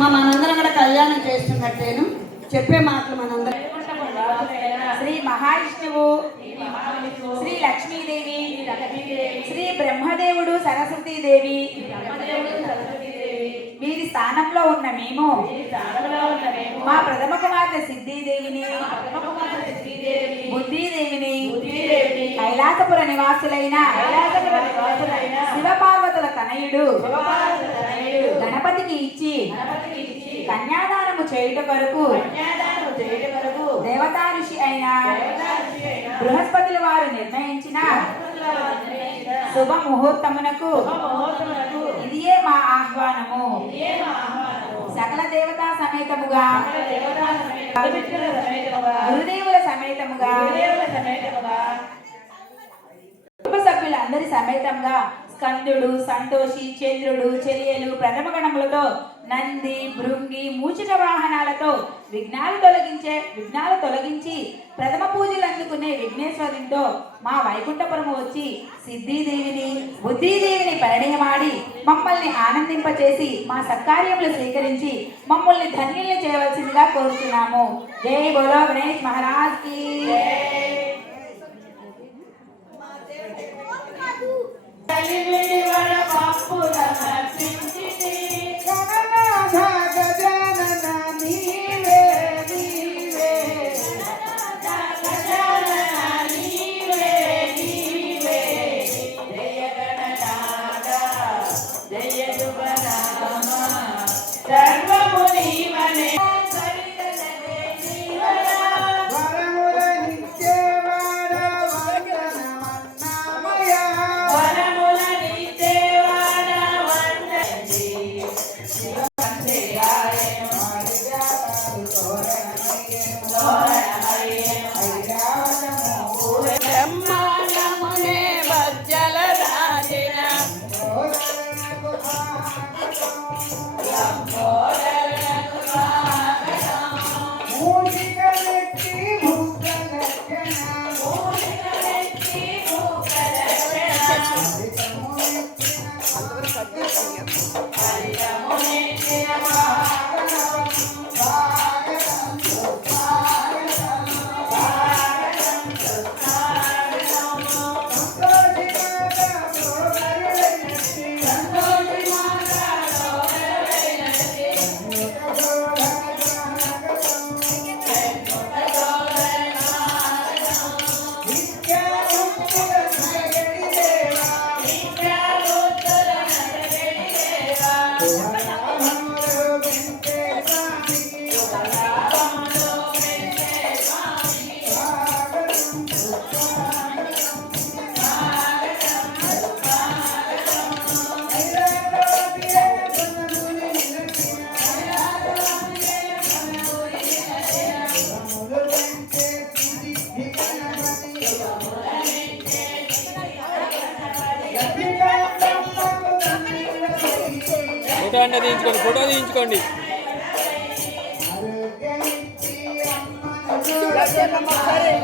మా మనందరం కూడా కళ్యాణం చేస్తున్నట్టేను. చెప్పే మాటలు మనందరం. శ్రీ మహావిష్ణువు శ్రీ లక్ష్మీదేవి శ్రీ బ్రహ్మదేవుడు సరస్వతీదేవి వీరి స్థానంలో ఉన్న మేము మా ప్రథమ కుమార్తె సిద్ధిదేవిని బుద్ధిదేవిని కైలాసపుర నివాసులైన శివపార్వతుల తనయుడు. ఇచ్చి కన్యాదానము చేయుట కొరకు దేవతా ఋషి అయిన బృహస్పతుల వారు నిర్ణయించిన శుభ ముహూర్తమునకు ఇదియే మా ఆహ్వానము. సకల దేవతా సమేతముగా గురుదేవుల సమేతముగా కుటుంబ సభ్యులందరి సమేతంగా స్కందుడు సంతోషి చంద్రుడు చర్యలు ప్రథమ గణములతో నంది భృంగి మూచిక వాహనాలతో విఘ్నాలు తొలగించే విఘ్నాలు తొలగించి ప్రథమ పూజలు అందుకునే విఘ్నేశ్వరునితో మా వైకుంఠపురము వచ్చి సిద్ధిదేవిని బుద్ధిదేవిని పరిణయమాడి మమ్మల్ని ఆనందింపచేసి మా సత్కార్యములు స్వీకరించి మమ్మల్ని ధన్యుల్ని చేయవలసిందిగా కోరుతున్నాము జై బోలో గణేష్ మహారాజ్కి. స్టాండ్ తీయించుకోండి ఫోటో తీయించుకోండి సరే